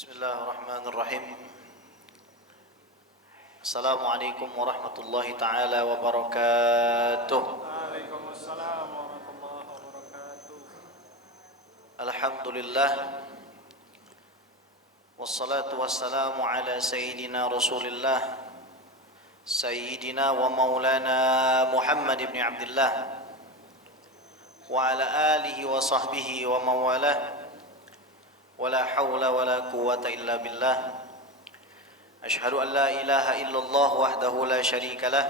Bismillahirrahmanirrahim. Assalamualaikum warahmatullahi taala wabarakatuh. Waalaikumsalam warahmatullahi wabarakatuh. Alhamdulillah. Wassalatu wassalamu ala sayyidina Rasulillah Sayyidina wa maulana Muhammad ibn Abdullah wa ala alihi wa sahbihi wa mawalah. Wala hawla wala quwwata illa billah. Ashhadu an la ilaha illallah wahdahu la syarika lah.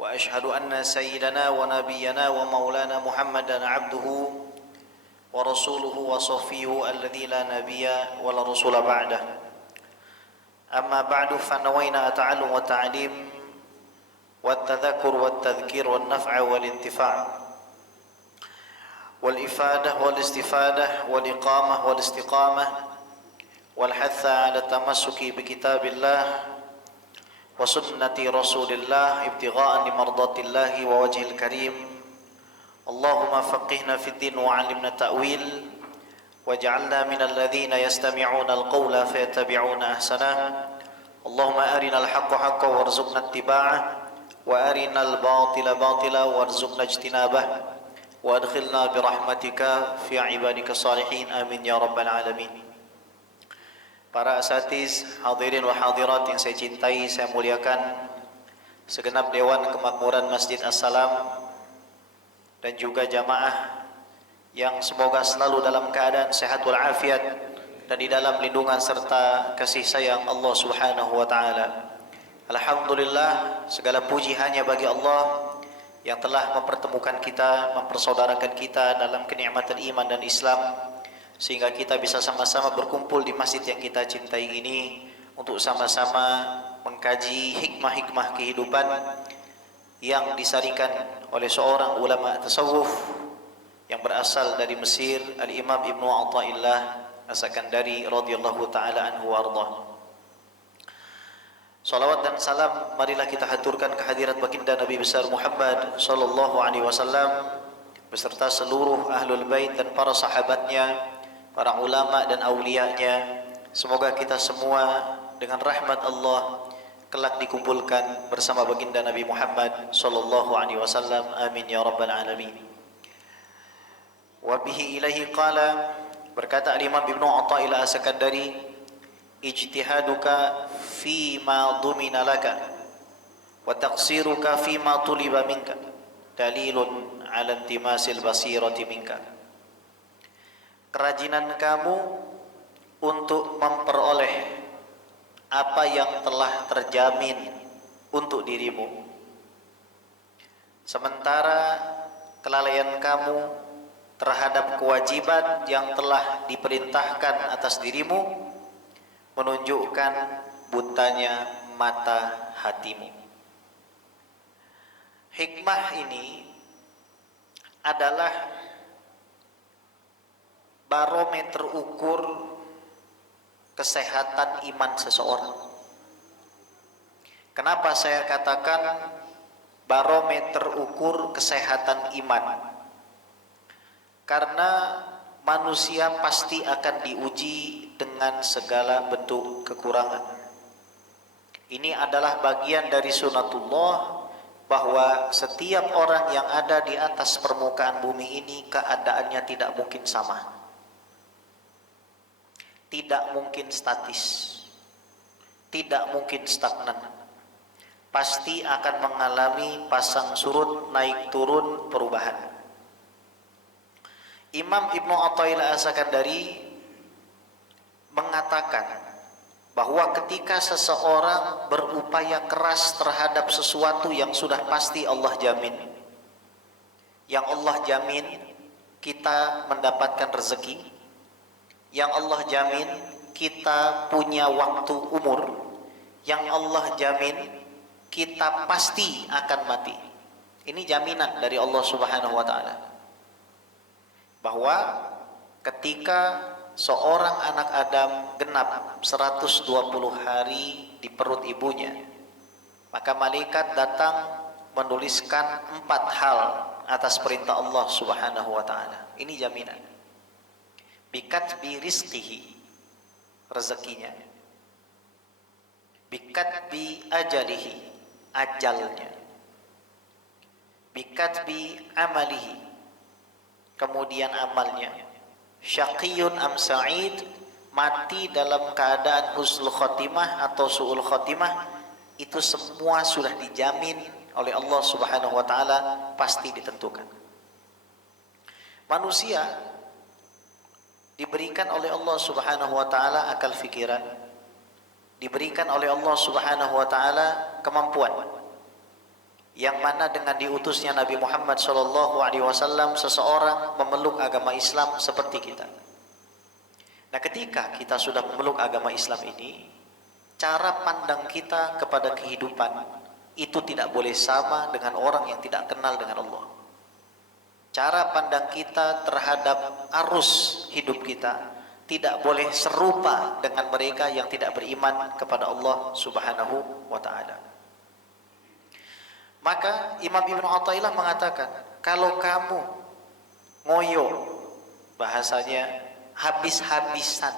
Wa ashhadu anna sayyidana wa nabiyyana wa maulana Muhammadan abduhu wa rasuluhu wa safiyyuhu alladhi la nabiyya wa la rasula ba'dah. Amma ba'du fa nawayna ta'allum wa ta'lim wa tadhakkur wa tadhkir wa naf'a wal intifa' والإفادة والاستفادة والإقامة والاستقامة والحث على التمسك بكتاب الله وسنة رسول الله ابتغاء لمرضات الله ووجه الكريم. اللهم فقهنا في الدين وعلمنا التأويل واجعلنا من الذين يستمعون القول فيتبعون أحسنه. اللهم أرنا الحق حقا وارزقنا اتباعه وأرنا الباطل باطلا وارزقنا اجتنابه wa adkhilna birahmatika fi ibadika salihin amin ya rabbal alamin. Para asatiz, hadirin wa hadirat yang saya cintai, saya muliakan, segenap Dewan Kemakmuran Masjid As-Salam dan juga jamaah yang semoga selalu dalam keadaan sehat walafiat dan di dalam lindungan serta kasih sayang Allah Subhanahu wa taala. Alhamdulillah, segala puji hanya bagi Allah yang telah mempertemukan kita, mempersaudarakan kita dalam kenikmatan iman dan Islam, sehingga kita bisa sama-sama berkumpul di masjid yang kita cintai ini untuk sama-sama mengkaji hikmah-hikmah kehidupan yang disarikan oleh seorang ulama tasawuf yang berasal dari Mesir, Al-Imam Ibnu Athaillah As-Sakandari radhiyallahu taala anhu warḍah. Salawat dan salam marilah kita haturkan kehadirat baginda Nabi besar Muhammad sallallahu alaihi wasallam beserta seluruh ahlul bait dan para sahabatnya, para ulama dan aulianya. Semoga kita semua dengan rahmat Allah kelak dikumpulkan bersama baginda Nabi Muhammad sallallahu alaihi wasallam. Amin ya rabbal alamin. Wa bihi ilaihi qala, berkata Imam Ibnu Athaillah As-Sakandari, ijtihaduka fima dhumina laka wa taqsiruka fima tuliba minka dalilun ala intimasil basirati minka. Kerajinan kamu untuk memperoleh apa yang telah terjamin untuk dirimu, sementara kelalaian kamu terhadap kewajiban yang telah diperintahkan atas dirimu menunjukkan butanya mata hatimu. Hikmah ini adalah barometer ukur kesehatan iman seseorang. Kenapa saya katakan barometer ukur kesehatan iman? Karena manusia pasti akan diuji dengan segala bentuk kekurangan. Ini adalah bagian dari sunatullah, bahwa setiap orang yang ada di atas permukaan bumi ini keadaannya tidak mungkin sama, tidak mungkin statis, tidak mungkin stagnan. Pasti akan mengalami pasang surut, naik turun, perubahan. Imam Ibnu Athaillah As-Sakandari mengatakan bahwa ketika seseorang berupaya keras terhadap sesuatu yang sudah pasti Allah jamin, yang Allah jamin kita mendapatkan rezeki, yang Allah jamin kita punya waktu umur, yang Allah jamin kita pasti akan mati. Ini jaminan dari Allah Subhanahu wa taala, bahwa ketika seorang anak Adam genap 120 hari di perut ibunya, maka malaikat datang menuliskan 4 hal atas perintah Allah Subhanahu wa taala. Ini jaminan. Bikatbi rizqihi, rezekinya, bikatbi ajalihi, ajalnya, bikatbi amalihi, kemudian amalnya, syaqiyun am sa'id, mati dalam keadaan husnul khotimah atau su'ul khotimah, itu semua sudah dijamin oleh Allah Subhanahu wa taala, pasti ditentukan. Manusia diberikan oleh Allah Subhanahu wa taala akal fikiran, diberikan oleh Allah Subhanahu wa taala kemampuan, yang mana dengan diutusnya Nabi Muhammad sallallahu alaihi wasallam seseorang memeluk agama Islam seperti kita. Nah, ketika kita sudah memeluk agama Islam ini, cara pandang kita kepada kehidupan itu tidak boleh sama dengan orang yang tidak kenal dengan Allah. Cara pandang kita terhadap arus hidup kita tidak boleh serupa dengan mereka yang tidak beriman kepada Allah Subhanahu wa taala. Maka Imam Ibnu Athaillah mengatakan, kalau kamu ngoyo, bahasanya habis-habisan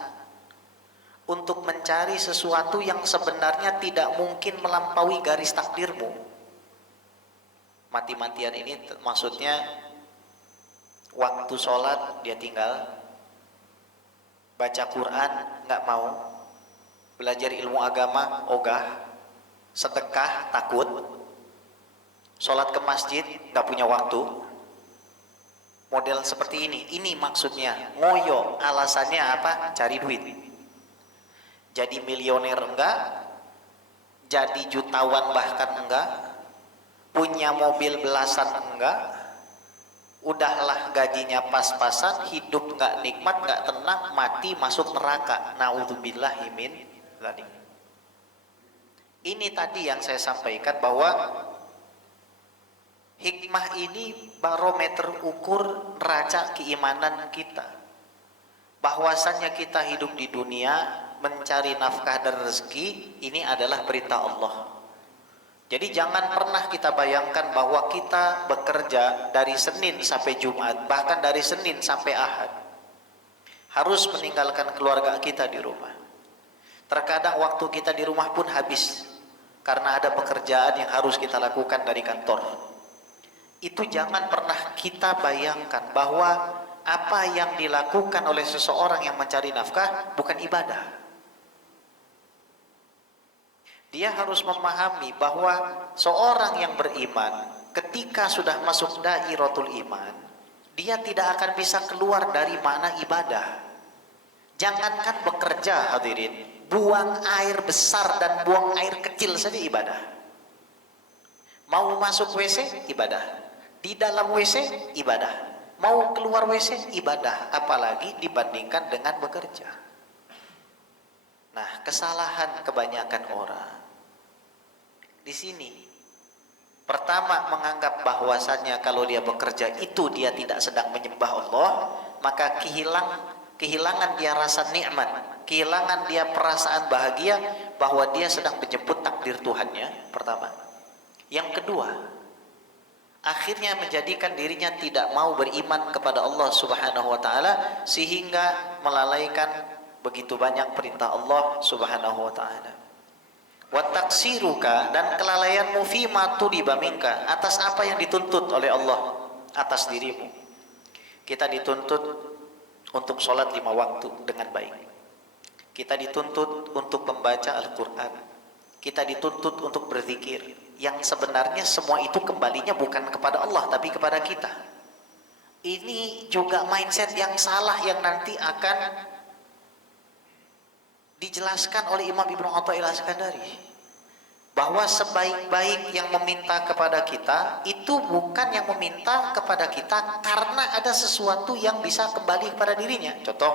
untuk mencari sesuatu yang sebenarnya tidak mungkin melampaui garis takdirmu. Mati-matian ini maksudnya waktu sholat dia tinggal, baca Quran nggak mau, belajar ilmu agama ogah, sedekah takut, sholat ke masjid nggak punya waktu. Model seperti ini maksudnya ngoyo. Alasannya apa? Cari duit. Jadi milioner enggak, jadi jutawan bahkan enggak, punya mobil belasan enggak, udahlah gajinya pas-pasan, hidup enggak nikmat, enggak tenang, mati masuk neraka. Naudzubillahi min dzalik. Ini tadi yang saya sampaikan, bahwa hikmah ini barometer ukur neraca keimanan kita, bahwasannya kita hidup di dunia mencari nafkah dan rezeki ini adalah perintah Allah. Jadi jangan pernah kita bayangkan bahwa kita bekerja dari Senin sampai Jumat, bahkan dari Senin sampai Ahad, harus meninggalkan keluarga kita di rumah. Terkadang waktu kita di rumah pun habis karena ada pekerjaan yang harus kita lakukan dari kantor. Itu jangan pernah kita bayangkan bahwa apa yang dilakukan oleh seseorang yang mencari nafkah bukan ibadah. Dia harus memahami bahwa seorang yang beriman ketika sudah masuk dairatul iman, dia tidak akan bisa keluar dari makna ibadah. Jangankan bekerja, hadirin, buang air besar dan buang air kecil saja ibadah. Mau masuk WC ibadah, di dalam WC ibadah, mau keluar WC ibadah, apalagi dibandingkan dengan bekerja. Nah, kesalahan kebanyakan orang di sini, pertama menganggap bahwasannya kalau dia bekerja itu dia tidak sedang menyembah Allah, maka kehilangan dia rasa nikmat, kehilangan dia perasaan bahagia bahwa dia sedang menjemput takdir Tuhannya. Pertama. Yang kedua, akhirnya menjadikan dirinya tidak mau beriman kepada Allah Subhanahu wa taala, sehingga melalaikan begitu banyak perintah Allah Subhanahu wa taala. Wa taksiruka, dan kelalaianmu fima tuliba minka, atas apa yang dituntut oleh Allah atas dirimu. Kita dituntut untuk sholat 5 waktu dengan baik. Kita dituntut untuk membaca Al-Quran. Kita dituntut untuk berzikir, yang sebenarnya semua itu kembalinya bukan kepada Allah tapi kepada kita. Ini juga mindset yang salah yang nanti akan dijelaskan oleh Imam Ibnu Athaillah Iskandari, bahwa sebaik-baik yang meminta kepada kita itu bukan yang meminta kepada kita karena ada sesuatu yang bisa kembali kepada dirinya. Contoh,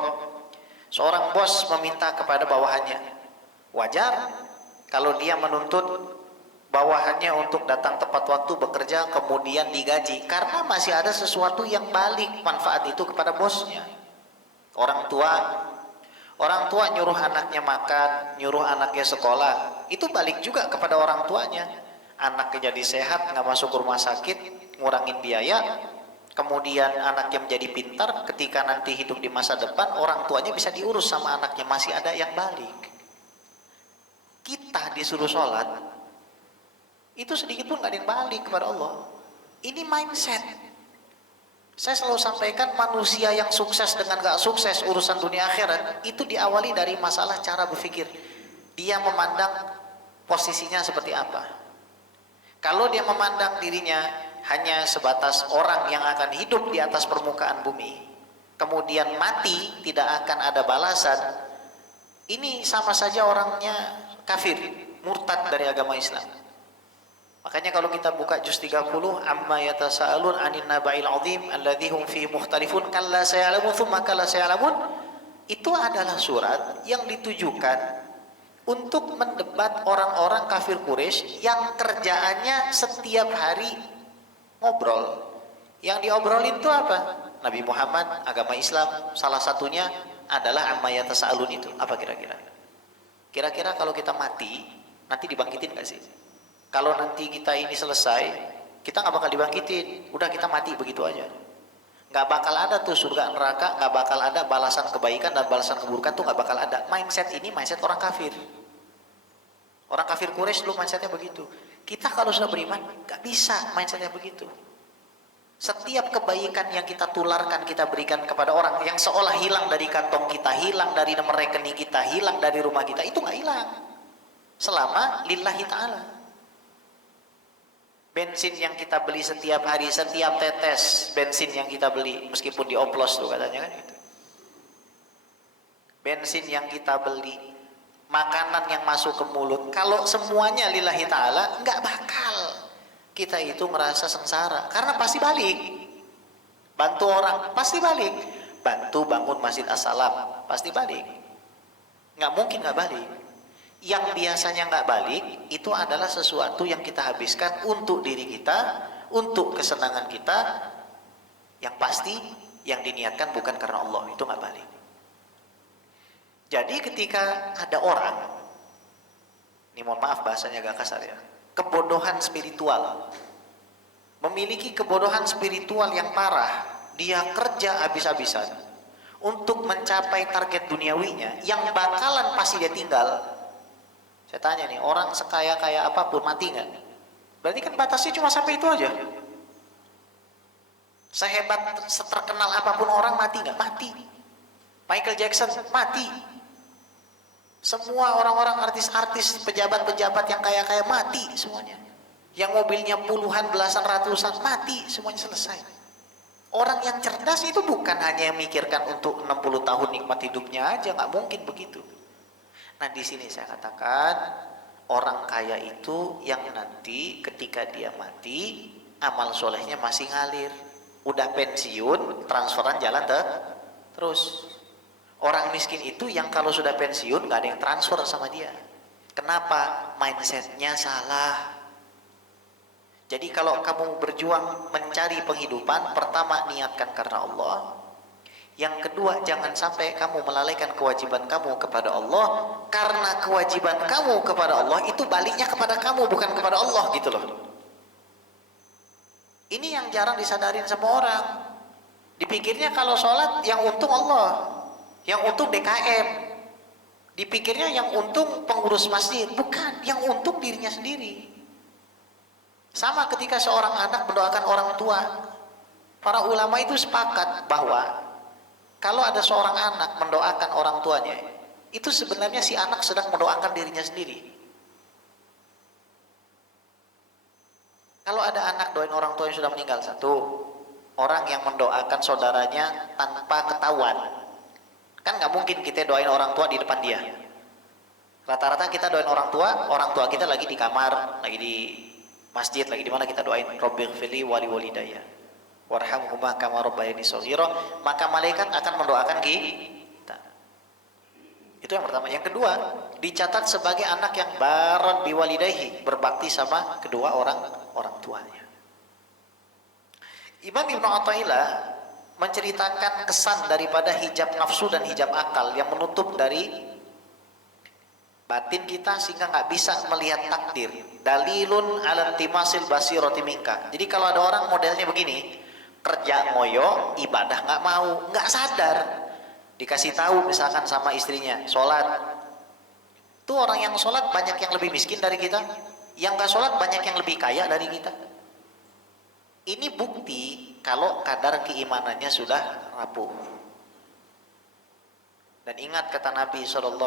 seorang bos meminta kepada bawahannya, wajar kalau dia menuntut bawahannya untuk datang tepat waktu bekerja kemudian digaji, karena masih ada sesuatu yang balik manfaat itu kepada bosnya. Orang tua nyuruh anaknya makan, nyuruh anaknya sekolah, itu balik juga kepada orang tuanya. Anaknya jadi sehat, nggak masuk rumah sakit, ngurangin biaya, kemudian anaknya menjadi pintar, ketika nanti hidup di masa depan orang tuanya bisa diurus sama anaknya, masih ada yang balik. Kita disuruh sholat itu sedikit pun nggak ada yang balik kepada Allah. Ini mindset. Saya selalu sampaikan, manusia yang sukses dengan gak sukses urusan dunia akhirat itu diawali dari masalah cara berpikir. Dia memandang posisinya seperti apa. Kalau dia memandang dirinya hanya sebatas orang yang akan hidup di atas permukaan bumi, kemudian mati tidak akan ada balasan, ini sama saja orangnya kafir, murtad dari agama Islam. Makanya kalau kita buka juz 30, amma yatasaalun 'anin naba'il 'azim alladzi hum fihi mukhtalifun kalla sayalamun tsumma kalla sayalamun, itu adalah surat yang ditujukan untuk mendebat orang-orang kafir Quraisy yang kerjaannya setiap hari ngobrol. Yang diobrolin itu apa? Nabi Muhammad, agama Islam, salah satunya adalah amma yatasaalun itu. Apa kira-kira? Kira-kira kalau kita mati, nanti dibangkitin nggak sih? Kalau nanti kita ini selesai, kita nggak bakal dibangkitin. Udah kita mati begitu aja. Nggak bakal ada tuh surga neraka, nggak bakal ada balasan kebaikan dan balasan keburukan, tuh nggak bakal ada. Mindset ini mindset orang kafir. Orang kafir Quraisy dulu mindsetnya begitu. Kita kalau sudah beriman nggak bisa mindsetnya begitu. Setiap kebaikan yang kita tularkan, kita berikan kepada orang yang seolah hilang dari kantong kita, hilang dari nomor rekening kita, hilang dari rumah kita, itu nggak hilang selama lillahi ta'ala. Bensin yang kita beli setiap hari, setiap tetes bensin yang kita beli, meskipun dioplos tuh katanya kan gitu. Bensin yang kita beli, makanan yang masuk ke mulut, kalau semuanya lillahi ta'ala, nggak bakal kita itu merasa sengsara, karena pasti balik. Bantu orang pasti balik, bantu bangun masjid as-salam pasti balik, nggak mungkin nggak balik. Yang biasanya nggak balik itu adalah sesuatu yang kita habiskan untuk diri kita, untuk kesenangan kita, yang pasti yang diniatkan bukan karena Allah, itu nggak balik. Jadi ketika ada orang, ini mohon maaf bahasanya agak kasar ya, kebodohan spiritual, memiliki kebodohan spiritual yang parah, dia kerja habis-habisan untuk mencapai target duniawinya yang bakalan pasti dia tinggal. Saya tanya nih, orang sekaya-kaya apapun mati nggak? Berarti kan batasnya cuma sampai itu aja. Sehebat, seterkenal apapun orang mati nggak? Mati. Michael Jackson mati. Semua orang-orang artis-artis, pejabat-pejabat yang kaya-kaya mati semuanya. Yang mobilnya puluhan, belasan, ratusan mati semuanya, selesai. Orang yang cerdas itu bukan hanya memikirkan untuk 60 tahun nikmat hidupnya aja, nggak mungkin begitu. Nah di sini saya katakan, orang kaya itu yang nanti ketika dia mati, amal solehnya masih ngalir. Udah pensiun, transferan jalan terus. Orang miskin itu yang kalau sudah pensiun nggak ada yang transfer sama dia. Kenapa? Mindsetnya salah. Jadi kalau kamu berjuang mencari penghidupan, pertama niatkan karena Allah. Yang kedua, jangan sampai kamu melalaikan kewajiban kamu kepada Allah, karena kewajiban kamu kepada Allah itu baliknya kepada kamu, bukan kepada Allah, gitu loh. Ini yang jarang disadarin sama orang. Dipikirnya kalau sholat yang untung Allah, yang untung DKM. Dipikirnya yang untung pengurus masjid, bukan, yang untung dirinya sendiri. Sama ketika seorang anak mendoakan orang tua, para ulama itu sepakat bahwa kalau ada seorang anak mendoakan orang tuanya, itu sebenarnya si anak sedang mendoakan dirinya sendiri. Kalau ada anak doain orang tua yang sudah meninggal, satu, orang yang mendoakan saudaranya tanpa ketahuan. Kan nggak mungkin kita doain orang tua di depan dia. Rata-rata kita doain orang tua kita lagi di kamar, lagi di masjid, lagi di mana kita doain, Rabbighfirli wali walidayya warhamhuma kama rabbayani shaghira, maka malaikat akan mendoakan kita. Itu yang pertama. Yang kedua, dicatat sebagai anak yang baron biwalidayhi, berbakti sama kedua orang tuanya. Imam Ibnu Athaillah menceritakan kesan daripada hijab nafsu dan hijab akal yang menutup dari batin kita sehingga nggak bisa melihat takdir. Dalilun ala timasil basirati minka. Jadi kalau ada orang modelnya begini, kerja ngoyo, ibadah nggak mau, nggak sadar. Dikasih tahu misalkan sama istrinya, sholat. Tuh orang yang sholat banyak yang lebih miskin dari kita, yang nggak sholat banyak yang lebih kaya dari kita. Ini bukti kalau kadar keimanannya sudah rapuh. Dan ingat kata Nabi SAW,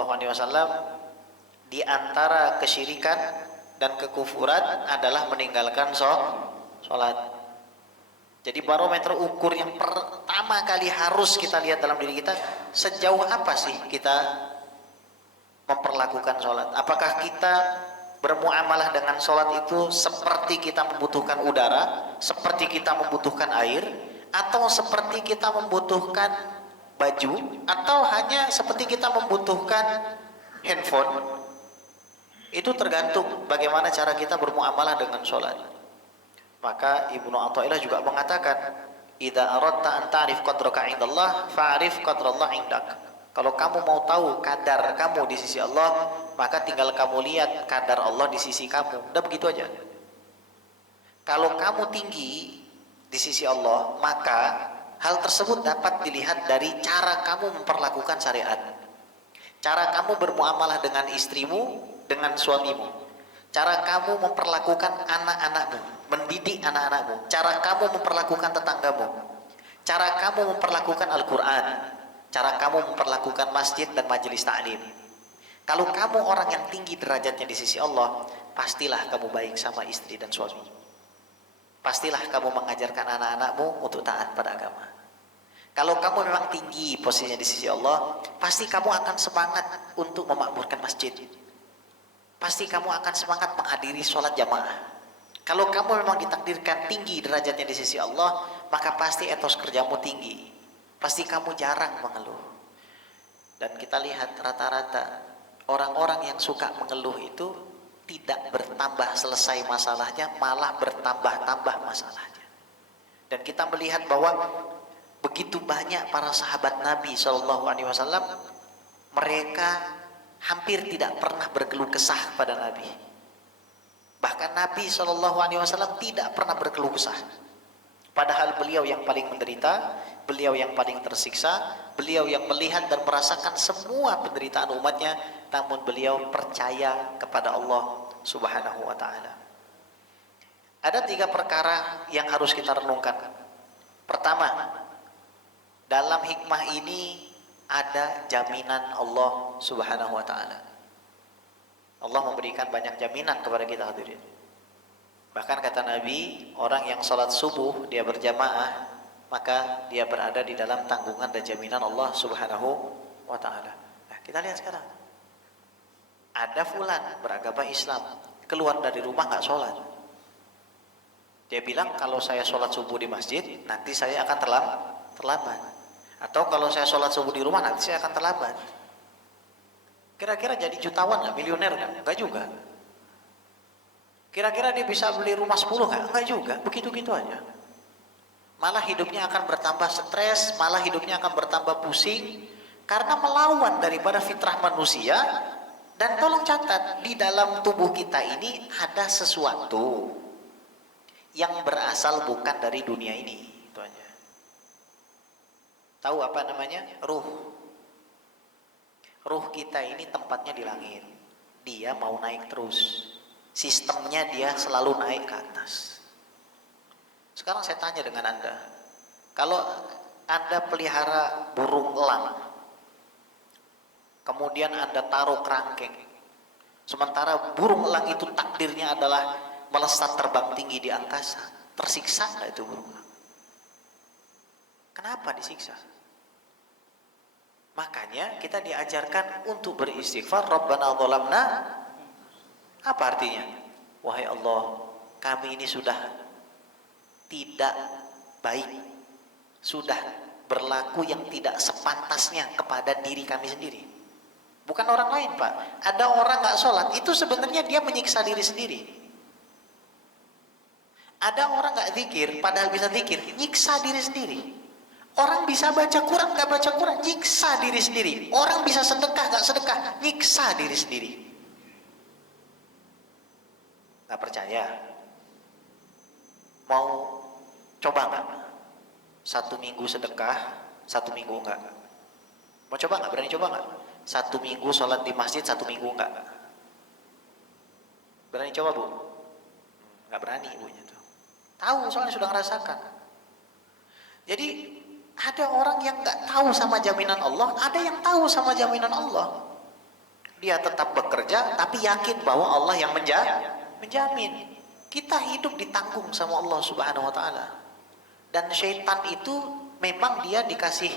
di antara kesyirikan dan kekufuran adalah meninggalkan sholat. Jadi barometer ukur yang pertama kali harus kita lihat dalam diri kita, sejauh apa sih kita memperlakukan sholat. Apakah kita bermuamalah dengan sholat itu seperti kita membutuhkan udara, seperti kita membutuhkan air, atau seperti kita membutuhkan baju, atau hanya seperti kita membutuhkan handphone. Itu tergantung bagaimana cara kita bermuamalah dengan sholat. Maka Ibnu Athaillah juga mengatakan, idza aradta an ta'rif qadraka 'indallah fa'rif qadrallah 'indak. Kalau kamu mau tahu kadar kamu di sisi Allah, maka tinggal kamu lihat kadar Allah di sisi kamu. Udah begitu aja. Kalau kamu tinggi di sisi Allah, maka hal tersebut dapat dilihat dari cara kamu memperlakukan syariat. Cara kamu bermuamalah dengan istrimu, dengan suamimu. Cara kamu memperlakukan anak-anakmu, mendidik anak-anakmu. Cara kamu memperlakukan tetanggamu. Cara kamu memperlakukan Al-Quran. Cara kamu memperlakukan masjid dan majelis ta'lim. Kalau kamu orang yang tinggi derajatnya di sisi Allah, pastilah kamu baik sama istri dan suami. Pastilah kamu mengajarkan anak-anakmu untuk taat pada agama. Kalau kamu memang tinggi posisinya di sisi Allah, pasti kamu akan semangat untuk memakmurkan masjid. Pasti kamu akan semangat menghadiri sholat jamaah. Kalau kamu memang ditakdirkan tinggi derajatnya di sisi Allah, maka pasti etos kerjamu tinggi. Pasti kamu jarang mengeluh. Dan kita lihat rata-rata orang-orang yang suka mengeluh itu tidak bertambah selesai masalahnya, malah bertambah-tambah masalahnya. Dan kita melihat bahwa begitu banyak para sahabat Nabi SAW, mereka hampir tidak pernah berkeluh kesah pada Nabi. Bahkan Nabi SAW tidak pernah berkeluh kesah. Padahal beliau yang paling menderita, beliau yang paling tersiksa, beliau yang melihat dan merasakan semua penderitaan umatnya, namun beliau percaya kepada Allah Subhanahu wa ta'ala. Ada 3 perkara yang harus kita renungkan. Pertama, dalam hikmah ini ada jaminan Allah Subhanahu wa ta'ala. Allah memberikan banyak jaminan kepada kita hadirin. Bahkan kata Nabi, orang yang salat subuh dia berjamaah, maka dia berada di dalam tanggungan dan jaminan Allah Subhanahu wa ta'ala. Nah, kita lihat sekarang. Ada fulan beragama Islam, keluar dari rumah nggak sholat. Dia bilang, kalau saya sholat subuh di masjid, nanti saya akan terlambat. Atau kalau saya sholat subuh di rumah, nanti saya akan terlambat. Kira-kira jadi jutawan nggak? Miliuner nggak? Nggak juga. Kira-kira dia bisa beli rumah 10 nggak? Nggak juga. Begitu-gitu aja. Malah hidupnya akan bertambah stres, malah hidupnya akan bertambah pusing, karena melawan daripada fitrah manusia. Dan tolong catat, di dalam tubuh kita ini ada sesuatu yang berasal bukan dari dunia ini. Itu aja. Tahu apa namanya? Ruh. Ruh kita ini tempatnya di langit. Dia mau naik terus. Sistemnya dia selalu naik ke atas. Sekarang saya tanya dengan Anda. Kalau Anda pelihara burung elang, kemudian Anda taruh kerangkeng, sementara burung elang itu takdirnya adalah melesat terbang tinggi di angkasa, tersiksa nggak itu burung elang? Kenapa disiksa? Makanya kita diajarkan untuk beristighfar. Rabbana dzalamna. Apa artinya? Wahai Allah, kami ini sudah tidak baik, sudah berlaku yang tidak sepantasnya kepada diri kami sendiri. Bukan orang lain, Pak. Ada orang nggak sholat, itu sebenarnya dia menyiksa diri sendiri. Ada orang nggak zikir, padahal bisa zikir, nyiksa diri sendiri. Orang bisa baca Quran nggak baca Quran, nyiksa diri sendiri. Orang bisa sedekah nggak sedekah, nyiksa diri sendiri. Nggak percaya? Mau coba nggak? 1 minggu sedekah, 1 minggu enggak. Mau coba nggak? Berani coba nggak? 1 minggu sholat di masjid, 1 minggu enggak. Berani coba bu? Nggak berani ibunya tuh. Tahu soalnya sudah ngerasakan. Jadi ada orang yang nggak tahu sama jaminan Allah, ada yang tahu sama jaminan Allah. Dia tetap bekerja, tapi yakin bahwa Allah yang menjamin. Kita hidup ditanggung sama Allah Subhanahu Wa Taala. Dan syaitan itu memang dia dikasih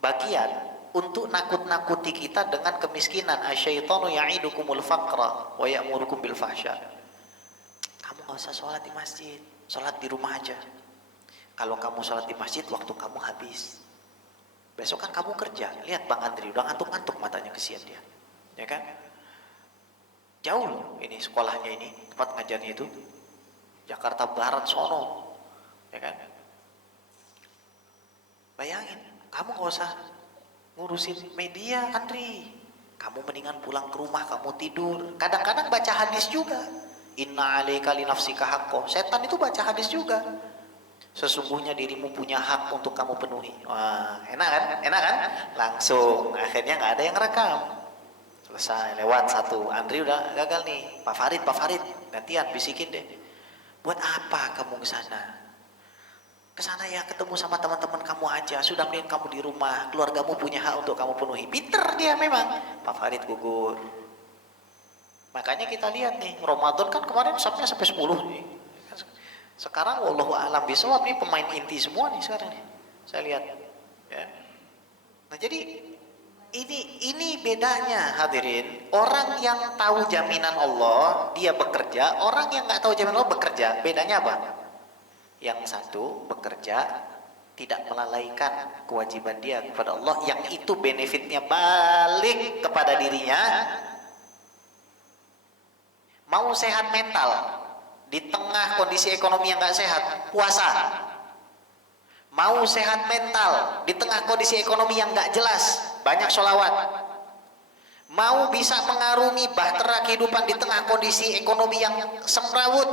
bagian untuk nakut-nakuti kita dengan kemiskinan. Asyaitanu ya'idukumul faqra wa ya'murukum bil fahsya. Kamu nggak usah sholat di masjid, sholat di rumah aja. Kalau kamu sholat di masjid, waktu kamu habis. Besok kan kamu kerja. Lihat Bang Andri udah ngantuk-ngantuk matanya, kesian dia, ya kan? Jauh ini sekolahnya ini, tempat ngajarnya itu Jakarta Barat sono, ya kan? Bayangin, kamu nggak usah ngurusin media, Andri. Kamu mendingan pulang ke rumah, kamu tidur. Kadang-kadang baca hadis juga. Inna alaika li nafsika haqqo. Setan itu baca hadis juga. Sesungguhnya dirimu punya hak untuk kamu penuhi. Wah, enak kan? Enak kan? Langsung, akhirnya nggak ada yang rekam. Selesai, lewat 1. Andri udah gagal nih. Pak Farid, gantian bisikin deh. Buat apa kamu ke sana? Kesana ya ketemu sama teman-teman kamu aja. Sudah mending kamu di rumah, keluargamu punya hak untuk kamu penuhi. Pinter dia memang. Pak Farid gugur. Makanya kita lihat nih, Ramadan kan kemarin sampai 10 nih. Sekarang wallahu a'lam bisawab nih pemain inti semua nih sekarang nih. Saya lihat. Ya. Nah jadi ini bedanya hadirin. Orang yang tahu jaminan Allah dia bekerja, orang yang nggak tahu jaminan Allah bekerja. Bedanya apa? Yang satu bekerja tidak melalaikan kewajiban dia kepada Allah, yang itu benefitnya balik kepada dirinya. Mau sehat mental di tengah kondisi ekonomi yang nggak sehat, puasa. Mau sehat mental di tengah kondisi ekonomi yang nggak jelas, banyak sholawat. Mau bisa mengarungi bahtera kehidupan di tengah kondisi ekonomi yang semrawut,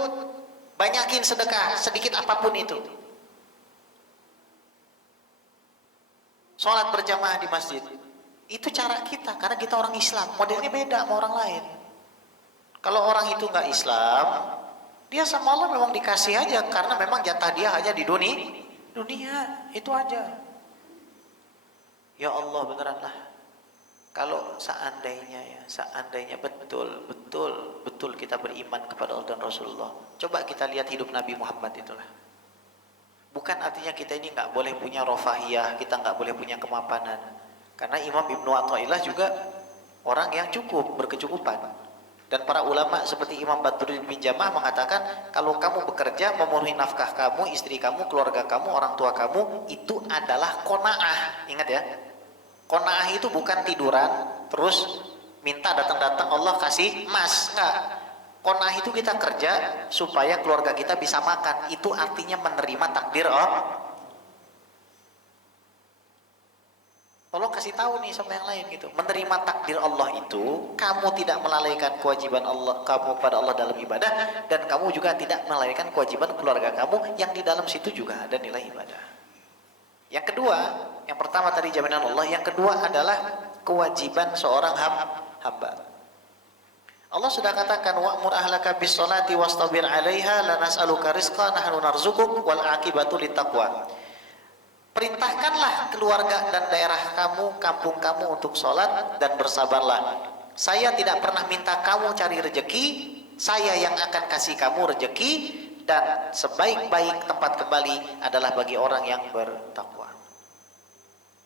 banyakin sedekah, sedikit apapun itu. Sholat berjamaah di masjid. Itu cara kita, karena kita orang Islam. Modelnya beda sama orang lain. Kalau orang itu nggak Islam, dia sama Allah memang dikasih aja, karena memang jatah dia hanya di dunia, itu aja. Ya Allah, beneran lah. Kalau seandainya betul kita beriman kepada Allah dan Rasulullah. Coba kita lihat hidup Nabi Muhammad itulah. Bukan artinya kita ini nggak boleh punya rofahiyah, kita nggak boleh punya kemapanan. Karena Imam Ibnu Athaillah juga orang yang berkecukupan. Dan para ulama seperti Imam Badruddin bin Jamah mengatakan, kalau kamu bekerja memenuhi nafkah kamu, istri kamu, keluarga kamu, orang tua kamu, itu adalah qanaah. Ingat ya. Qanaah itu bukan tiduran terus minta datang-datang Allah kasih emas, enggak. Qanaah itu kita kerja supaya keluarga kita bisa makan. Itu artinya menerima takdir Tolong kasih tahu nih sama yang lain gitu. Menerima takdir Allah itu, kamu tidak melalaikan kewajiban Allah kamu pada Allah dalam ibadah, dan kamu juga tidak melalaikan kewajiban keluarga kamu yang di dalam situ juga ada nilai ibadah. Yang kedua, yang pertama tadi jaminan Allah, yang kedua adalah kewajiban seorang hamba. Allah sudah katakan, wa'mur ahlaka bis sholati wastabir 'alaiha la nas'aluka rizqan nahnu narzuquk wal 'aqibatu littaqwa. Perintahkanlah keluarga dan daerah kamu, kampung kamu untuk sholat dan bersabarlah. Saya tidak pernah minta kamu cari rezeki, saya yang akan kasih kamu rezeki, dan sebaik-baik tempat kembali adalah bagi orang yang bertakwa.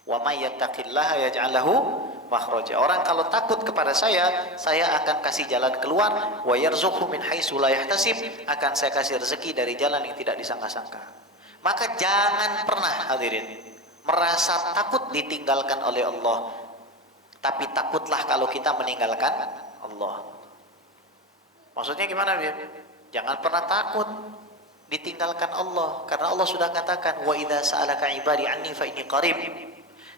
Wa may yattaqillaha yaj'al lahu makhraja. Orang kalau takut kepada saya akan kasih jalan keluar. Wa yarzuqhu min haitsu la yahtasib, akan saya kasih rezeki dari jalan yang tidak disangka-sangka. Maka jangan pernah hadirin merasa takut ditinggalkan oleh Allah, tapi takutlah kalau kita meninggalkan Allah. Maksudnya gimana, Bib? Jangan pernah takut ditinggalkan Allah, karena Allah sudah katakan, wa idza sa'alaka ibadi anni fa inni qarib.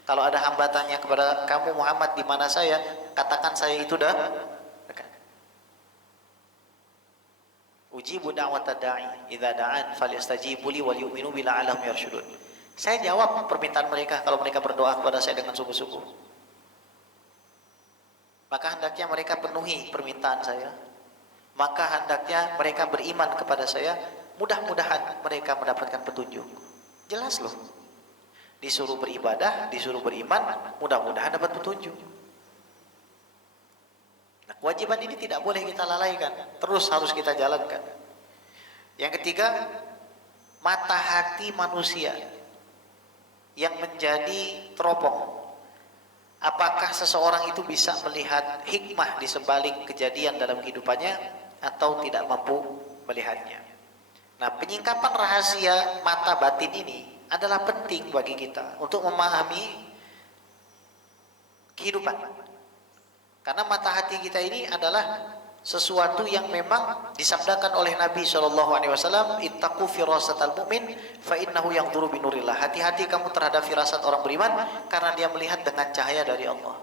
Kalau ada hambatannya kepada kamu Muhammad di mana saya, katakan saya itu dah dekat. Ujibu da'watad da'i idza da'an falyastajibu li wal yu'minu bi la'allahum yarshudun. Saya jawab permintaan mereka kalau mereka berdoa kepada saya dengan sungguh-sungguh. Maka hendaknya mereka penuhi permintaan saya. Maka hendaknya mereka beriman kepada saya. Mudah-mudahan mereka mendapatkan petunjuk. Jelas loh. Disuruh beribadah, disuruh beriman, mudah-mudahan dapat petunjuk. Nah, kewajiban ini tidak boleh kita lalaikan. Terus harus kita jalankan. Yang ketiga, mata hati manusia yang menjadi teropong. Apakah seseorang itu bisa melihat hikmah di sebalik kejadian dalam kehidupannya atau tidak mampu melihatnya? Nah, penyingkapan rahasia mata batin ini adalah penting bagi kita untuk memahami kehidupan. Karena mata hati kita ini adalah sesuatu yang memang disabdakan oleh Nabi SAW, ittaqu firasatal mu'min fa innahu yanzuru binurillah. Hati-hati kamu terhadap firasat orang beriman karena dia melihat dengan cahaya dari Allah.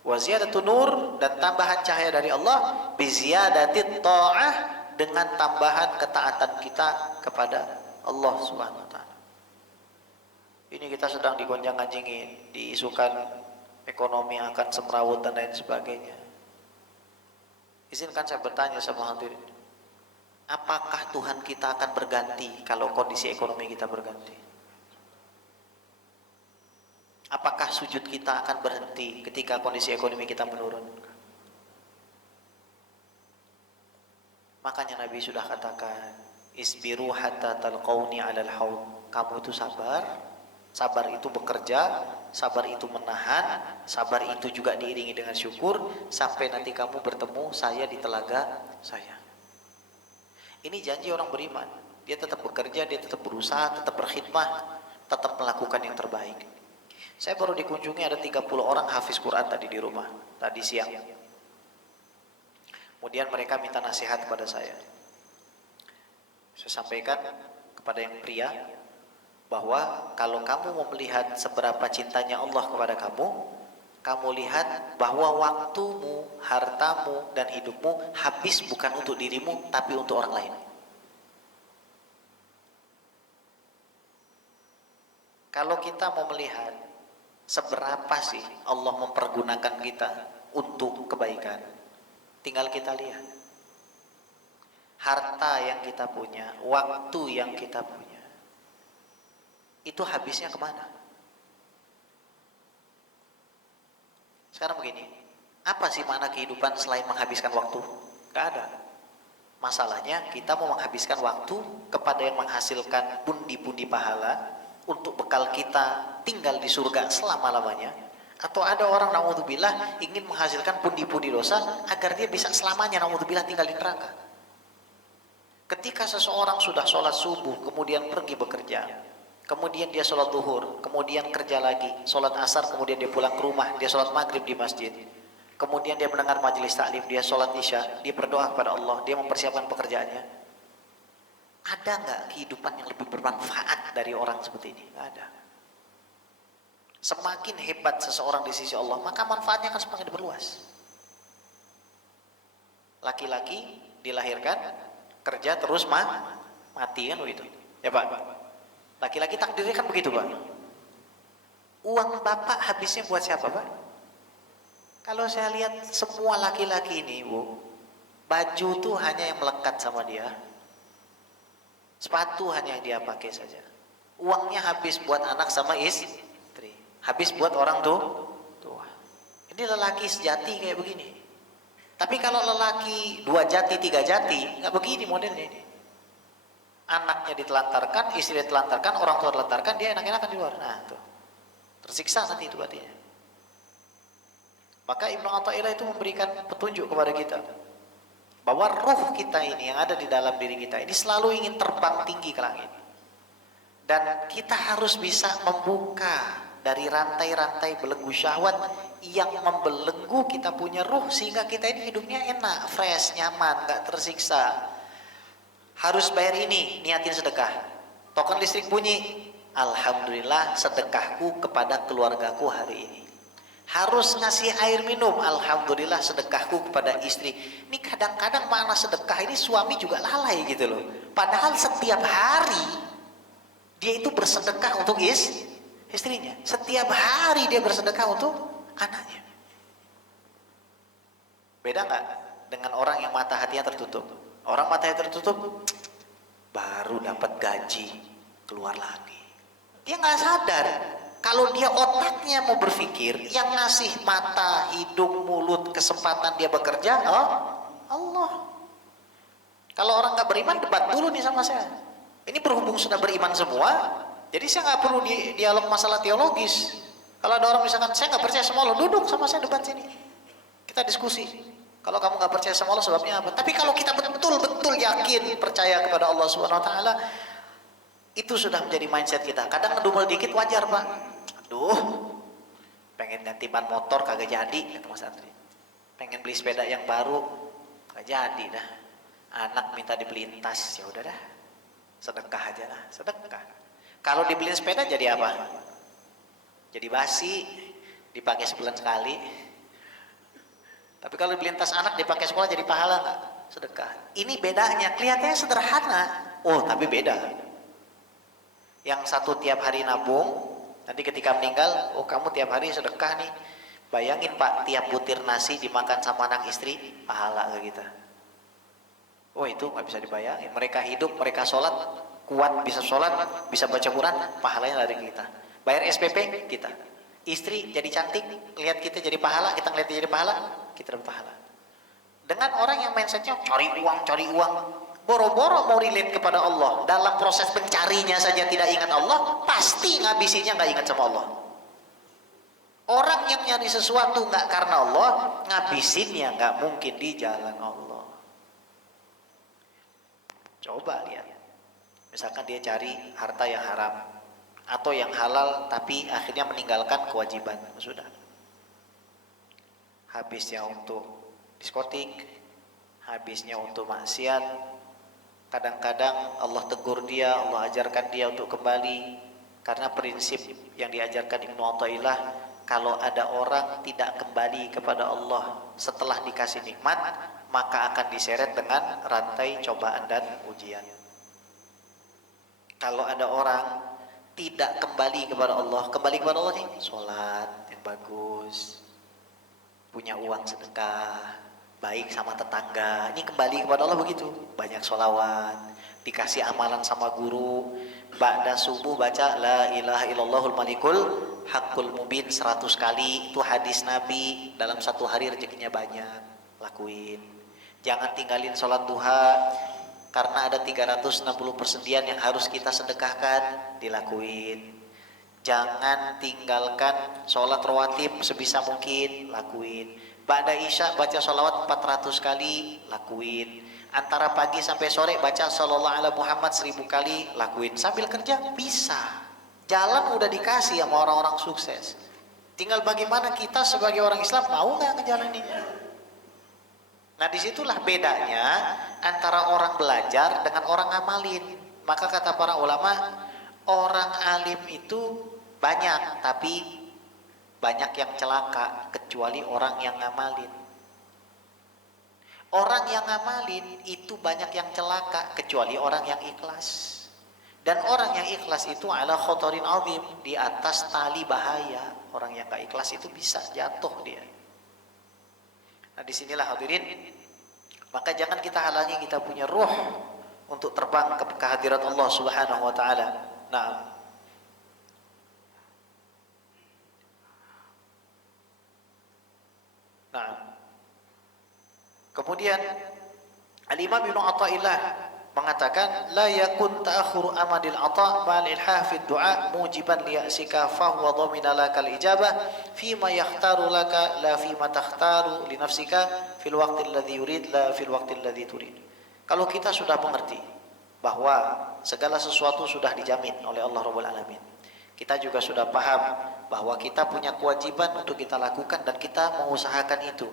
Wa ziyadatu nur, dan tambahan cahaya dari Allah bi ziyadatit ta'ah, dengan tambahan ketaatan kita kepada Allah Subhanahu wa taala. Ini kita sedang digonjang-ganjingin, diisukan ekonomi akan semrawut dan lain sebagainya. Izinkan saya bertanya sama hadirin, apakah Tuhan kita akan berganti kalau kondisi ekonomi kita berganti? Apakah sujud kita akan berhenti ketika kondisi ekonomi kita menurun? Makanya Nabi sudah katakan, isbiru hatta talqauni 'alal haud. Kamu itu sabar. Sabar itu bekerja, sabar itu menahan, sabar itu juga diiringi dengan syukur sampai nanti kamu bertemu saya di telaga saya. Ini janji orang beriman. Dia tetap bekerja, dia tetap berusaha, tetap berkhidmah, tetap melakukan yang terbaik. Saya baru dikunjungi ada 30 orang hafiz Quran tadi di rumah, tadi siang. Kemudian mereka minta nasihat kepada saya. Saya sampaikan kepada yang pria bahwa kalau kamu mau melihat seberapa cintanya Allah kepada kamu, kamu lihat bahwa waktumu, hartamu, dan hidupmu habis bukan untuk dirimu, tapi untuk orang lain. Kalau kita mau melihat seberapa sih Allah mempergunakan kita untuk kebaikan, tinggal kita lihat. Harta yang kita punya, waktu yang kita punya, itu habisnya kemana? Sekarang begini, apa sih makna kehidupan selain menghabiskan waktu? Gak ada. Masalahnya kita mau menghabiskan waktu kepada yang menghasilkan pundi-pundi pahala untuk bekal kita tinggal di surga selama-lamanya, atau ada orang naudzubillah ingin menghasilkan pundi-pundi dosa agar dia bisa selamanya naudzubillah tinggal di neraka. Ketika seseorang sudah sholat subuh kemudian pergi bekerja, kemudian dia sholat zuhur, kemudian kerja lagi, sholat asar, kemudian dia pulang ke rumah, dia sholat maghrib di masjid, kemudian dia mendengar majelis taklim, dia sholat isya, dia berdoa kepada Allah, dia mempersiapkan pekerjaannya. Ada nggak kehidupan yang lebih bermanfaat dari orang seperti ini? Nggak ada. Semakin hebat seseorang di sisi Allah, maka manfaatnya akan semakin berluas. Laki-laki dilahirkan, kerja terus mati kan begitu, ya Pak? Laki-laki takdirnya kan begitu, Pak. Uang bapak habisnya buat siapa, Pak? Kalau saya lihat semua laki-laki ini, Bu, baju tuh hanya yang melekat sama dia, sepatu hanya yang dia pakai saja. Uangnya habis buat anak sama istri, habis buat orang tua. Ini lelaki sejati kayak begini. Tapi kalau lelaki 2 jati, 3 jati, nggak begini modelnya ini. Anaknya ditelantarkan, istri ditelantarkan, orang tua ditelantarkan, dia enak-enakan di luar. Nah, tuh. Tersiksa nanti itu batinnya. Maka Ibnu Athaillah itu memberikan petunjuk kepada kita bahwa ruh kita ini yang ada di dalam diri kita ini selalu ingin terbang tinggi ke langit. Dan kita harus bisa membuka dari rantai-rantai belenggu syahwat yang membelenggu kita punya ruh sehingga kita ini hidupnya enak, fresh, nyaman, gak tersiksa. Harus bayar ini, niatin sedekah. Token listrik bunyi, alhamdulillah sedekahku kepada keluargaku hari ini. Harus ngasih air minum, alhamdulillah sedekahku kepada istri. Ini kadang-kadang makna sedekah ini suami juga lalai gitu loh. Padahal setiap hari Dia itu bersedekah untuk istrinya. Setiap hari dia bersedekah untuk anaknya. Beda nggak dengan orang yang mata hatinya tertutup? Orang mata hatinya tertutup, baru dapat gaji, keluar lagi. Dia nggak sadar. Kalau dia otaknya mau berpikir, yang ngasih mata, hidung, mulut, kesempatan dia bekerja, oh Allah. Kalau orang nggak beriman, debat dulu nih sama saya. Ini berhubung sudah beriman semua, jadi saya nggak perlu dialog masalah teologis. Kalau ada orang misalkan, saya nggak percaya sama Allah, duduk sama saya debat sini. Kita diskusi. Kalau kamu nggak percaya sama Allah, sebabnya apa? Tapi kalau kita betul-betul yakin percaya kepada Allah Subhanahu Wa Taala, itu sudah menjadi mindset kita. Kadang ngedumel dikit wajar, Pak. Aduh, pengen ganti ban motor kagak jadi, kata Mas Andri. Pengen beli sepeda yang baru, kagak jadi dah. Anak minta dibeliin tas, ya udah dah. Sedekah aja lah, sedekah. Kalau dibeliin sepeda jadi apa? Jadi basi, dipakai sebulan sekali. Tapi kalau dibeliin tas anak dipakai sekolah jadi pahala nggak? Sedekah. Ini bedanya, kelihatannya sederhana. Oh, tapi beda. Yang satu tiap hari nabung, nanti ketika meninggal, oh kamu tiap hari sedekah nih. Bayangin Pak, tiap butir nasi dimakan sama anak istri, pahala ke kita. Oh itu nggak bisa dibayangin. Mereka hidup, mereka sholat, kuat bisa sholat, bisa baca Quran, pahalanya dari kita. Bayar SPP, kita. Istri jadi cantik, lihat kita jadi pahala, kita ngeliat dia jadi pahala, kita dapat pahala. Dengan orang yang mindsetnya cari uang, boro-boro mau relate kepada Allah, dalam proses pencarinya saja tidak ingat Allah, pasti ngabisinya nggak ingat sama Allah. Orang yang nyari sesuatu nggak karena Allah, ngabisinnya nggak mungkin di jalan Allah. Coba lihat, misalkan dia cari harta yang haram atau yang halal, tapi akhirnya meninggalkan kewajiban, sudah. Habisnya untuk diskotik, habisnya untuk maksiat. Kadang-kadang Allah tegur dia, Allah ajarkan dia untuk kembali, karena prinsip yang diajarkan Ibnu Athaillah, kalau ada orang tidak kembali kepada Allah setelah dikasih nikmat, maka akan diseret dengan rantai cobaan dan ujian. Kalau ada orang tidak kembali kepada Allah, kembali kepada Allah nih, sholat yang bagus, punya uang sedekah, baik sama tetangga, ini kembali kepada Allah begitu, banyak sholawat, dikasih amalan sama guru, ba'da subuh baca la ilaha illallahul malikul haqqul mubin 100 kali, itu hadis Nabi, dalam satu hari rezekinya banyak, lakuin. Jangan tinggalin sholat duha, karena ada 360 persendian yang harus kita sedekahkan, dilakuin. Jangan tinggalkan sholat rawatib sebisa mungkin, lakuin. Ba'da isya baca sholawat 400 kali, lakuin. Antara pagi sampai sore baca sallallahu ala Muhammad 1000 kali, lakuin. Sambil kerja bisa. Jalan udah dikasih sama orang-orang sukses. Tinggal bagaimana kita sebagai orang Islam mau nggak ngejalaninnya. Nah disitulah bedanya antara orang belajar dengan orang ngamalin. Maka kata para ulama, orang alim itu banyak, tapi banyak yang celaka kecuali orang yang ngamalin. Orang yang ngamalin itu banyak yang celaka kecuali orang yang ikhlas. Dan orang yang ikhlas itu ala khotorin azim, di atas tali bahaya. Orang yang gak ikhlas itu bisa jatuh dia. Nah disinilah hadirin, maka jangan kita halangi kita punya ruh untuk terbang ke kehadirat Allah Subhanahu wa taala. Nah. Kemudian Al-Imam Ibnu Athaillah mengatakan la yakun ta'akhuru amadil ata' ma'al ilhah fi du'a mujiban liya'sika fa huwa dhamina lakal ijabah fima yakhtaru laka la fima takhtaru li nafsika fil waqti alladhi yurid la fil waqti alladhi turid. Kalau kita sudah mengerti bahwa segala sesuatu sudah dijamin oleh Allah Rabbul Alamin, kita juga sudah paham bahwa kita punya kewajiban untuk kita lakukan dan kita mengusahakan itu.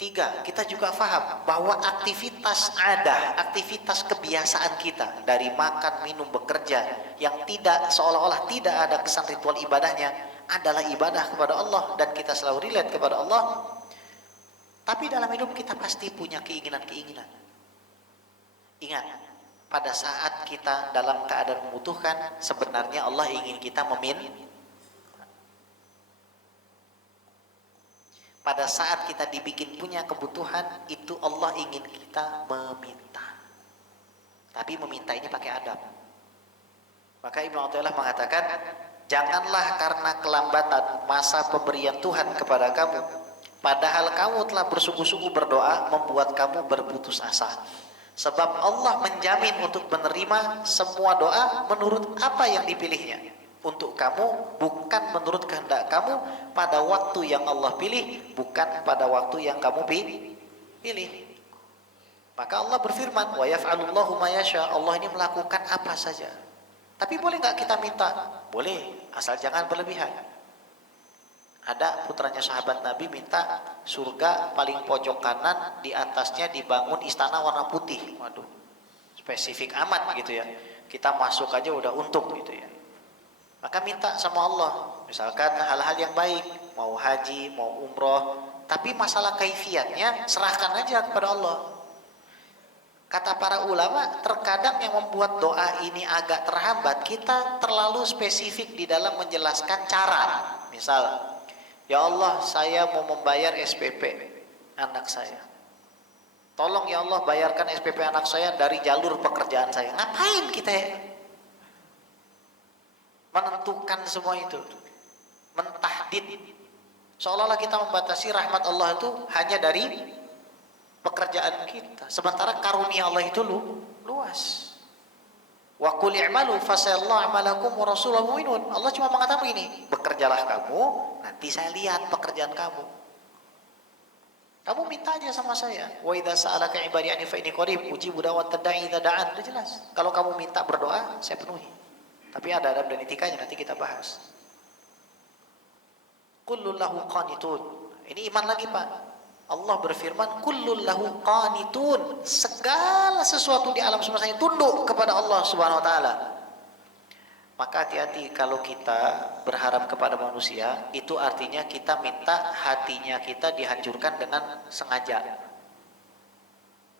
3, kita juga paham bahwa aktivitas aktivitas kebiasaan kita dari makan, minum, bekerja yang tidak seolah-olah tidak ada kesan ritual ibadahnya adalah ibadah kepada Allah dan kita selalu relate kepada Allah. Tapi dalam hidup kita pasti punya keinginan-keinginan. Ingat, pada saat kita dalam keadaan membutuhkan, sebenarnya Allah ingin kita meminta. Pada saat kita dibikin punya kebutuhan, itu Allah ingin kita meminta. Tapi meminta ini pakai adab. Maka Ibnu Athaillah mengatakan, janganlah karena kelambatan masa pemberian Tuhan kepada kamu, padahal kamu telah bersungguh-sungguh berdoa, membuat kamu berputus asa. Sebab Allah menjamin untuk menerima semua doa menurut apa yang dipilihnya untuk kamu, bukan menurut kehendak kamu pada waktu yang Allah pilih, bukan pada waktu yang kamu pilih. Maka Allah berfirman, wa yaf'alullahu ma yasha. Allah ini melakukan apa saja. Tapi boleh nggak kita minta? Boleh, asal jangan berlebihan. Ada putranya sahabat Nabi minta surga paling pojok kanan, di atasnya dibangun istana warna putih. Waduh, spesifik amat gitu ya. Kita masuk aja udah untung gitu ya. Maka minta sama Allah, misalkan hal-hal yang baik, mau haji, mau umroh, tapi masalah kaifiatnya serahkan aja kepada Allah. Kata para ulama, terkadang yang membuat doa ini agak terhambat, kita terlalu spesifik di dalam menjelaskan cara. Misal, ya Allah, saya mau membayar SPP anak saya. Tolong ya Allah bayarkan SPP anak saya dari jalur pekerjaan saya. Ngapain kita menentukan semua itu? Mentahdid. Seolah-olah kita membatasi rahmat Allah itu hanya dari pekerjaan kita. Sementara karunia Allah itu luas. Wa qul i'malu fasayallahu a'malakum wa rasuluhu mu'minun. Allah cuma mengatakan begini, bekerjalah kamu, nanti saya lihat pekerjaan kamu. Kamu minta aja sama saya. Wa idza sa'alaka ibadi anni fa inni qarib ujibu da'wat da'i idza da'an. Sudah jelas. Kalau kamu minta berdoa, saya penuhi. Tapi ada adab dan etikanya, nanti kita bahas. Kullun lahu qanitun. Ini iman lagi, Pak. Allah berfirman, kullun lahu qanitun. Segala sesuatu di alam semesta ini tunduk kepada Allah Subhanahu wa taala. Maka hati-hati kalau kita berharap kepada manusia, itu artinya kita minta hatinya kita dihancurkan dengan sengaja.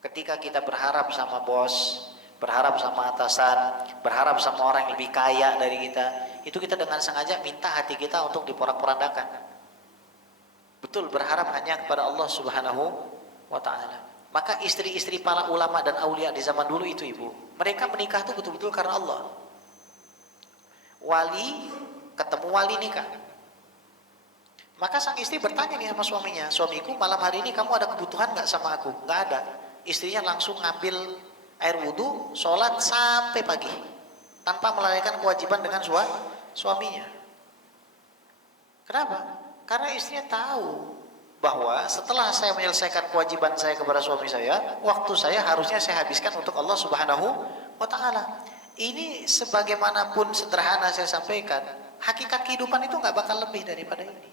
Ketika kita berharap sama bos, berharap sama atasan, berharap sama orang yang lebih kaya dari kita, itu kita dengan sengaja minta hati kita untuk diporak-porandakan. Betul, berharap hanya kepada Allah Subhanahu wa ta'ala. Maka istri-istri para ulama dan aulia di zaman dulu itu, ibu, mereka menikah itu betul-betul karena Allah. Wali ketemu wali nikah. Maka sang istri bertanya nih sama suaminya, suamiku malam hari ini kamu ada kebutuhan gak sama aku? Gak ada. Istrinya langsung ngambil air wudhu, sholat sampai pagi tanpa melalaikan kewajiban dengan suaminya. Kenapa? Karena istrinya tahu bahwa setelah saya menyelesaikan kewajiban saya kepada suami saya, waktu saya harusnya saya habiskan untuk Allah Subhanahu wa ta'ala. Ini sebagaimanapun sederhana saya sampaikan, hakikat kehidupan itu nggak bakal lebih daripada ini.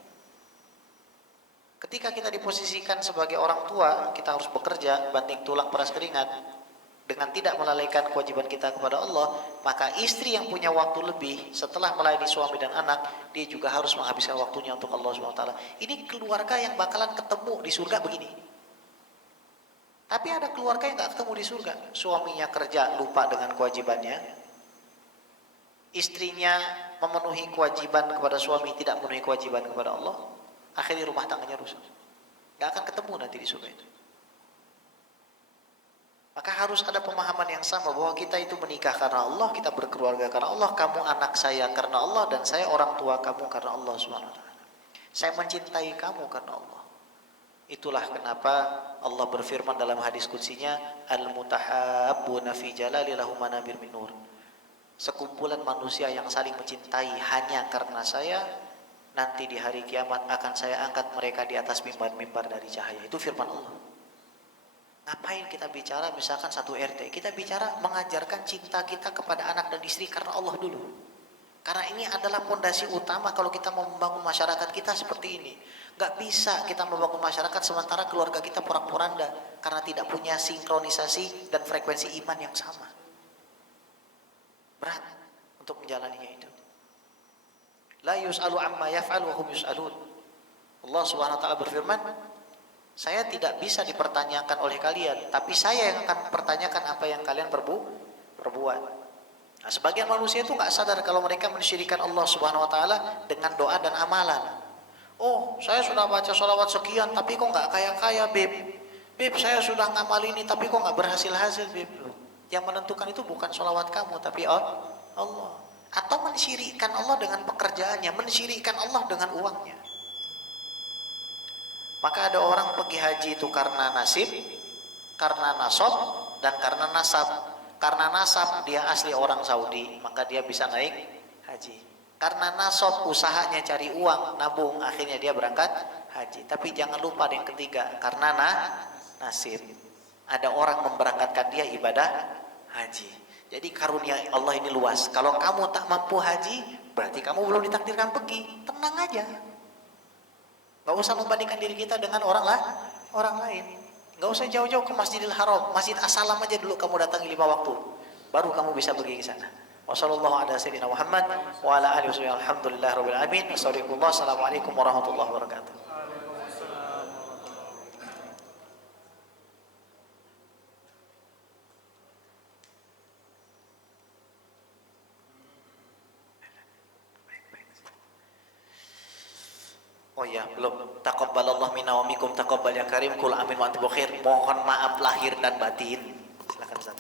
Ketika kita diposisikan sebagai orang tua, kita harus bekerja banting tulang peras keringat dengan tidak melalaikan kewajiban kita kepada Allah. Maka istri yang punya waktu lebih setelah melayani suami dan anak, dia juga harus menghabiskan waktunya untuk Allah SWT. Ini keluarga yang bakalan ketemu di surga begini. Tapi ada keluarga yang gak ketemu di surga. Suaminya kerja lupa dengan kewajibannya, istrinya memenuhi kewajiban kepada suami, tidak memenuhi kewajiban kepada Allah, akhirnya rumah tangganya rusak. Gak akan ketemu nanti di surga itu. Maka harus ada pemahaman yang sama bahwa kita itu menikah karena Allah, kita berkeluarga karena Allah, kamu anak saya karena Allah, dan saya orang tua kamu karena Allah SWT. Saya mencintai kamu karena Allah. Itulah kenapa Allah berfirman dalam hadis qudsinya, al-mutahabbuna fi jalali lahum manabir min nur. Sekumpulan manusia yang saling mencintai hanya karena saya, nanti di hari kiamat akan saya angkat mereka di atas mimbar-mimbar dari cahaya. Itu firman Allah. Ngapain kita bicara misalkan satu RT? Kita bicara mengajarkan cinta kita kepada anak dan istri karena Allah dulu. Karena ini adalah fondasi utama kalau kita mau membangun masyarakat kita seperti ini. Gak bisa kita membangun masyarakat sementara keluarga kita porak-poranda karena tidak punya sinkronisasi dan frekuensi iman yang sama. Berat untuk menjalaninya itu. La yus'alu amma yaf'al wa hum yus'alun. Allah Subhanahu wa taala berfirman, saya tidak bisa dipertanyakan oleh kalian, tapi saya yang akan pertanyakan apa yang kalian perbuat. Nah, sebagian manusia itu nggak sadar kalau mereka mensyirikkan Allah Subhanahu Wa Taala dengan doa dan amalan. Oh, saya sudah baca sholawat sekian, tapi kok nggak kaya-kaya, Beb. Beb, saya sudah ngamal ini, tapi kok nggak berhasil-hasil, Beb. Yang menentukan itu bukan sholawat kamu, tapi Allah. Atau mensyirikkan Allah dengan pekerjaannya, mensyirikkan Allah dengan uangnya. Maka ada orang pergi haji itu karena nasib, karena nasab, dan karena nasab. Karena nasab dia asli orang Saudi, maka dia bisa naik haji. Karena nasab usahanya cari uang, nabung, akhirnya dia berangkat haji. Tapi jangan lupa yang ketiga, karena nasib. Ada orang memberangkatkan dia ibadah haji. Jadi karunia Allah ini luas. Kalau kamu tak mampu haji, berarti kamu belum ditakdirkan pergi. Tenang aja. Gak usah membandingkan diri kita dengan orang lain. Gak usah jauh-jauh ke Masjidil Haram. Masjid As-Salam aja dulu kamu datangi 5 waktu. Baru kamu bisa pergi ke sana. Wassalamualaikum warahmatullahi wabarakatuh. Oh ya, belum. Taqabbalallahu minna wa minkum taqabbal ya karim. Kul amin wa antum bikhair. Mohon maaf lahir dan batin. Silakan Ustaz.